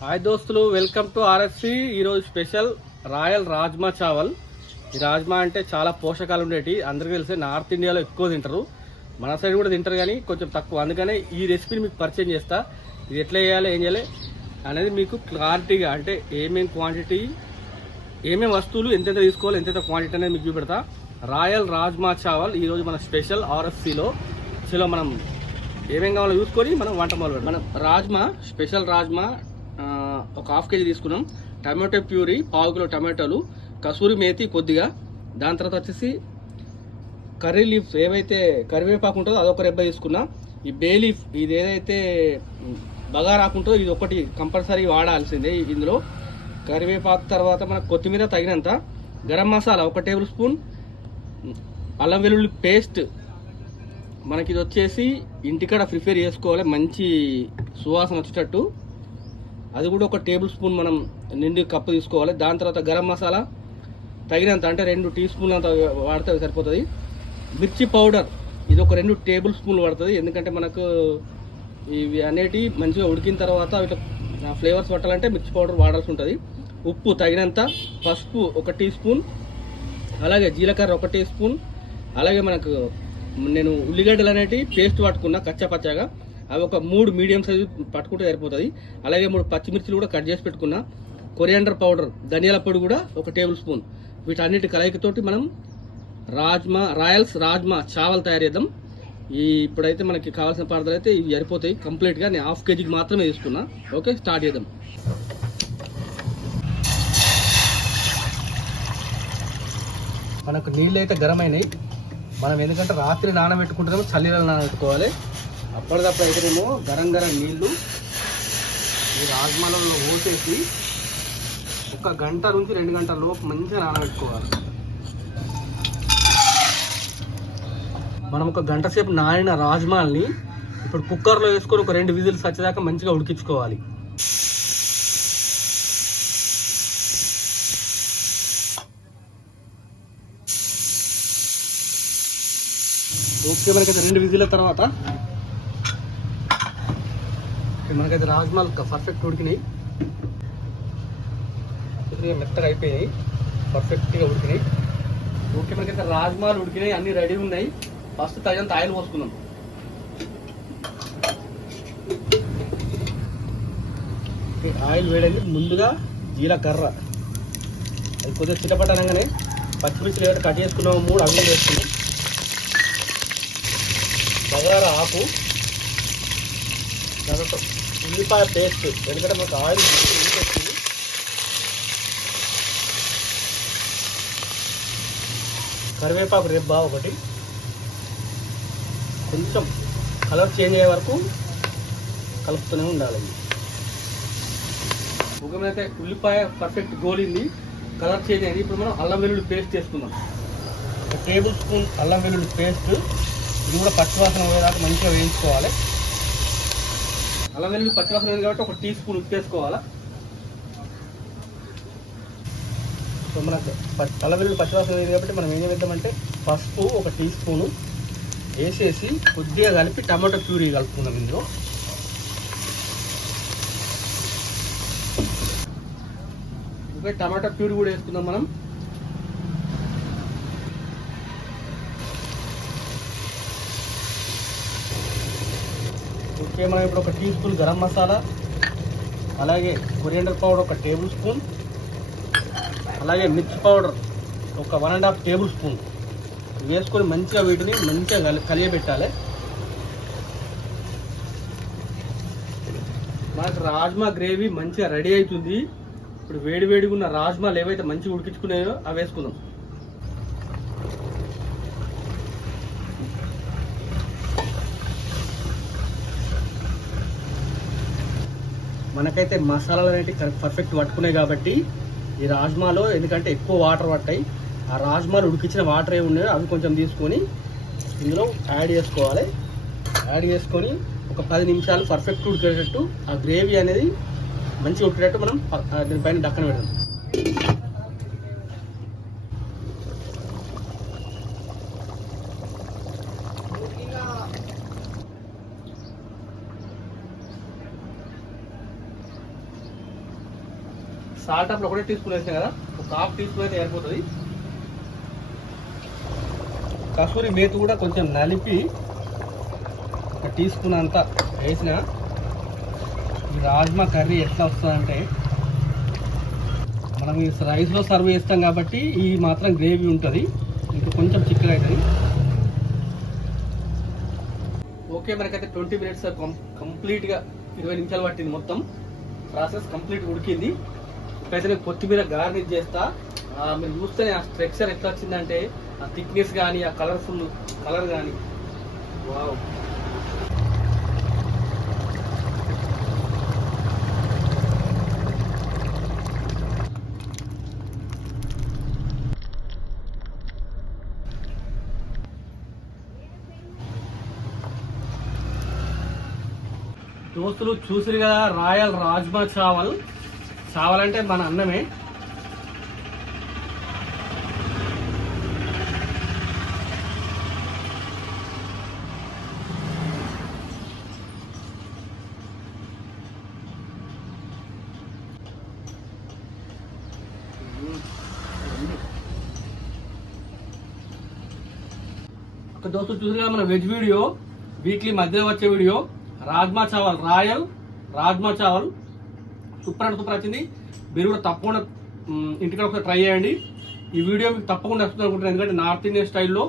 Hi దోస్తులు welcome to RSC. ఈరోజు special royal rajma chawal. ఈ రాజ్మా అంటే చాలా పోషకాలు ఉండేవి అందరికీ తెలిసే నార్త్ ఇండియాలో ఎక్కువ తింటారు. మన సైడ్ కూడా తింటారు కానీ కొంచెం తక్కువ. అందుకనే ఈ రెసిపీని మీకు పరిచయం చేస్తా. ఇది ఎట్లా చేయాలి ఏం చేయాలి అనేది మీకు క్లారిటీగా అంటే ఏమేం క్వాంటిటీ ఏమేమి వస్తువులు ఎంతెంత తీసుకోవాలి ఎంతెంత క్వాంటిటీ అనేది మీకు చూపెడతా. రాయల్ రాజ్మా చావల్ ఈరోజు మన స్పెషల్ ఆర్ఎస్సిలో. చలో మనం ఏమేం కావాలో చూసుకొని మనం వంట మొదలు మనం రాజ్మా స్పెషల్ రాజ్మా ఒక హాఫ్ కేజీ తీసుకున్నాం. టమాటో ప్యూరీ పావు కిలో టమాటోలు కసూరి మేతి కొద్దిగా. దాని తర్వాత వచ్చేసి కర్రీ లీఫ్స్ ఏవైతే కరివేపాకు ఉంటుందో అదొక రెబ్బ తీసుకున్నా. ఈ బే లీఫ్ ఇది ఏదైతే బగారాకుంటుందో ఇది ఒకటి కంపల్సరీ వాడాల్సిందే ఇందులో. కరివేపాకు తర్వాత మనకు కొత్తిమీర తగినంత గరం మసాలా ఒక టేబుల్ స్పూన్ అల్లం వెల్లుల్లి పేస్ట్. మనకి ఇది వచ్చేసి ఇంటికాడ ప్రిపేర్ చేసుకోవాలి మంచి సువాసన వచ్చేటట్టు. అది కూడా ఒక టేబుల్ స్పూన్ మనం నిండి కప్పు తీసుకోవాలి. దాని తర్వాత గరం మసాలా తగినంత అంటే రెండు టీ స్పూన్లు అంత వాడితే సరిపోతుంది. మిర్చి పౌడర్ ఇది ఒక రెండు టేబుల్ స్పూన్లు పడుతుంది. ఎందుకంటే మనకు ఇవి అనేటి మంచిగా ఉడికిన తర్వాత ఇట్లా ఫ్లేవర్స్ పట్టాలంటే మిర్చి పౌడర్ వాడాల్సి ఉంటుంది. ఉప్పు తగినంత పసుపు ఒక టీ స్పూన్ అలాగే జీలకర్ర ఒక టీ స్పూన్ అలాగే మనకు నేను ఉల్లిగడ్డలు అనేటి పేస్ట్ పట్టుకున్నా కచ్చా పచ్చాగా అవి ఒక మూడు మీడియం సైజు పట్టుకుంటే సరిపోతుంది. అలాగే మూడు పచ్చిమిర్చిలు కూడా కట్ చేసి పెట్టుకున్నా. కొరియాండర్ పౌడర్ ధనియాల పొడి కూడా ఒక టేబుల్ స్పూన్. వీటన్నిటి కలయికతోటి మనం రాజ్మా రాయల్స్ రాజ్మా చావల్ తయారు చేద్దాం. ఈ ఇప్పుడైతే మనకి కావాల్సిన పదార్థాలు అయితే ఇవి సరిపోతాయి. కంప్లీట్గా నేను హాఫ్ కేజీకి మాత్రమే తీసుకున్నా. ఓకే స్టార్ట్ చేద్దాం. మనకు నీళ్ళు అయితే గరం అయినాయి మనం ఎందుకంటే రాత్రి నానబెట్టుకుంటామో చల్లీలలో నానబెట్టుకోవాలి. అప్పటిదప్పుడు అయితేనేమో గరం గరం నీళ్ళు ఈ రాజ్మాలలో పోసేసి ఒక గంట నుంచి రెండు గంటల లోపు మంచిగా నానబెట్టుకోవాలి. మనం ఒక గంట సేపు నానిన రాజ్మాల్ని ఇప్పుడు కుక్కర్లో వేసుకొని ఒక రెండు విజిల్స్ వచ్చేదాకా మంచిగా ఉడికించుకోవాలి. ఓకే మనకి రెండు విజిల తర్వాత మనకైతే రాజ్మాల్ పర్ఫెక్ట్ ఉడికినాయి. మెత్తగా అయిపోయాయి పర్ఫెక్ట్గా ఉడికినాయి. ఓకే మనకైతే రాజ్మాలు ఉడికినాయి. అన్ని రెడీ ఉన్నాయి. ఫస్ట్ తగినంత ఆయిల్ పోసుకుందాం. ఆయిల్ వేడైంది. ముందుగా జీలకర్ర. అది కొద్దిగా చిటపట్టనగానే పచ్చిమిర్చి లేకపోతే కట్ చేసుకున్నాము మూడు అవి వేసుకున్నాం. బగారా ఆకు. తర్వాత ఉల్లిపాయ పేస్ట్ ఎందుకంటే మనకు ఆయిల్ ఉడికొచ్చింది కరివేపాకు రెబ్బ ఒకటి. కొంచెం కలర్ చేంజ్ అయ్యే వరకు కలుపుతూనే ఉండాలి. అయితే ఉల్లిపాయ పర్ఫెక్ట్ గోలింది కలర్ చేంజ్ అయింది ఇప్పుడు మనం అల్లం వెల్లుల్లి పేస్ట్ చేసుకుందాం. ఒక టేబుల్ స్పూన్ అల్లం వెల్లుల్లి పేస్ట్ ఇది కూడా పచ్చివాసన పోయేదాకా మంచిగా వేయించుకోవాలి. అల్లం వెల్లుల్లి పచ్చివాసన ఉంది కాబట్టి ఒక టీ స్పూన్ ఉప్పు వేసుకోవాలా? సో మనకు అల్లం వెల్లుల్లి పచ్చివాసన ఉంది కాబట్టి మనం ఏం చేద్దామంటే పసుపు ఒక టీ స్పూను వేసేసి కొద్దిగా కలిపి టమాటో ప్యూరీ కలుపుకుందాం ఇందులో. ఇంకా టమాటో ప్యూరీ కూడా వేసుకుందాం మనం. ఓకే మనం ఇప్పుడు ఒక టీ స్పూన్ గరం మసాలా అలాగే కొరియండర్ పౌడర్ ఒక టేబుల్ స్పూన్ అలాగే మిర్చి పౌడర్ ఒక one and half table spoon వేసుకొని మంచిగా వీటిని మంచిగా కలి కలియబెట్టాలి. మనకు రాజ్మా గ్రేవీ మంచిగా రెడీ అవుతుంది. ఇప్పుడు వేడి వేడిగా ఉన్న రాజ్మాలు ఏవైతే మంచిగా ఉడికించుకున్నాయో అవి వేసుకుందాం. మనకైతే మసాలాలు అనేవి పర్ఫెక్ట్ పట్టుకున్నాయి కాబట్టి ఈ రాజ్మాలో ఎందుకంటే ఎక్కువ వాటర్ పట్టాయి. ఆ రాజ్మాలు ఉడికించిన వాటర్ ఏమి ఉన్నాయో అవి కొంచెం తీసుకొని ఇందులో యాడ్ చేసుకోవాలి. యాడ్ చేసుకొని ఒక పది నిమిషాలు పర్ఫెక్ట్ ఉడికేటట్టు ఆ గ్రేవీ అనేది మంచిగా ఉడికేటట్టు మనం దీనిపైన దక్కన పెడదాం. సాల్ట్ అప్పుడు ఒకటే టీ స్పూన్ వేసినా కదా ఒక హాఫ్ టీ స్పూన్ అయితే అయిపోతుంది కసూరి మేతి కూడా కొంచెం నలిపి ఒక టీ స్పూన్ అంతా వేసిన ఈ రాజ్మా కర్రీ ఎట్లా వస్తుందంటే మనం ఈ రైస్లో సర్వ్ చేస్తాం కాబట్టి ఈ మాత్రం గ్రేవీ ఉంటుంది ఇంకా కొంచెం చిక్కగా అవుతుంది ఓకే మనకైతే ట్వంటీ మినిట్స్ కంప్లీట్గా ఇరవై నిమిషాలు పట్టింది మొత్తం. ప్రాసెస్ కంప్లీట్ ఉడికింది. ఇప్పుడైతే నేను కొత్తిమీర గార్నిష్ చేస్తా. మీరు చూస్తే ఆ స్ట్రక్చర్ ఎట్లా వచ్చిందంటే ఆ థిక్నెస్ కానీ ఆ కలర్ఫుల్ కలర్ కానీ వావ్ దోస్తులు చూసిరు కదా రాయల్ రాజ్మా చావల్. చావాలంటే మన అన్నమే. ఒక దోస్తులు చూసారు మన వెజ్ వీడియో వీక్లీ మధ్యలో వచ్చే video. Rajma chawal royal rajma chawal. Super అంటే సూపర్ వచ్చింది. మీరు కూడా తప్పకుండా ఇంటికాడ ఇంటికి ఒకసారి ట్రై చేయండి. ఈ వీడియో మీకు తప్పకుండా వస్తుంది అనుకుంటున్నాను. ఎందుకంటే నార్త్ ఇండియన్ స్టైల్లో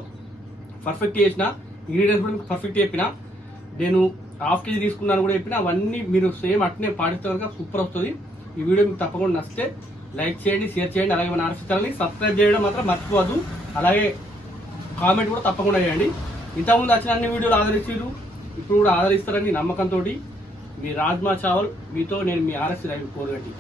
పర్ఫెక్ట్ చేసిన ఇంగ్రీడియంట్స్ కూడా మీకు పర్ఫెక్ట్ చెప్పిన నేను హాఫ్ కేజీ తీసుకున్నాను కూడా చెప్పిన అవన్నీ మీరు సేమ్ అట్నే పాటిస్తే కనుక సూపర్ వస్తుంది. ఈ వీడియో మీకు తప్పకుండా నచ్చితే లైక్ చేయండి షేర్ చేయండి అలాగే మన ఆర్ఎస్ సబ్స్క్రైబ్ చేయడం మాత్రం మర్చిపోవద్దు. అలాగే కామెంట్ కూడా తప్పకుండా చేయండి. ఇంతకుముందు వచ్చిన అన్ని వీడియోలు ఆదరించారు ఇప్పుడు కూడా ఆదరిస్తారని నమ్మకంతో మీ రాజ్మా చావల్ మీతో నేను మీ ఆర్ఎస్ రైలు కోరుగట్టి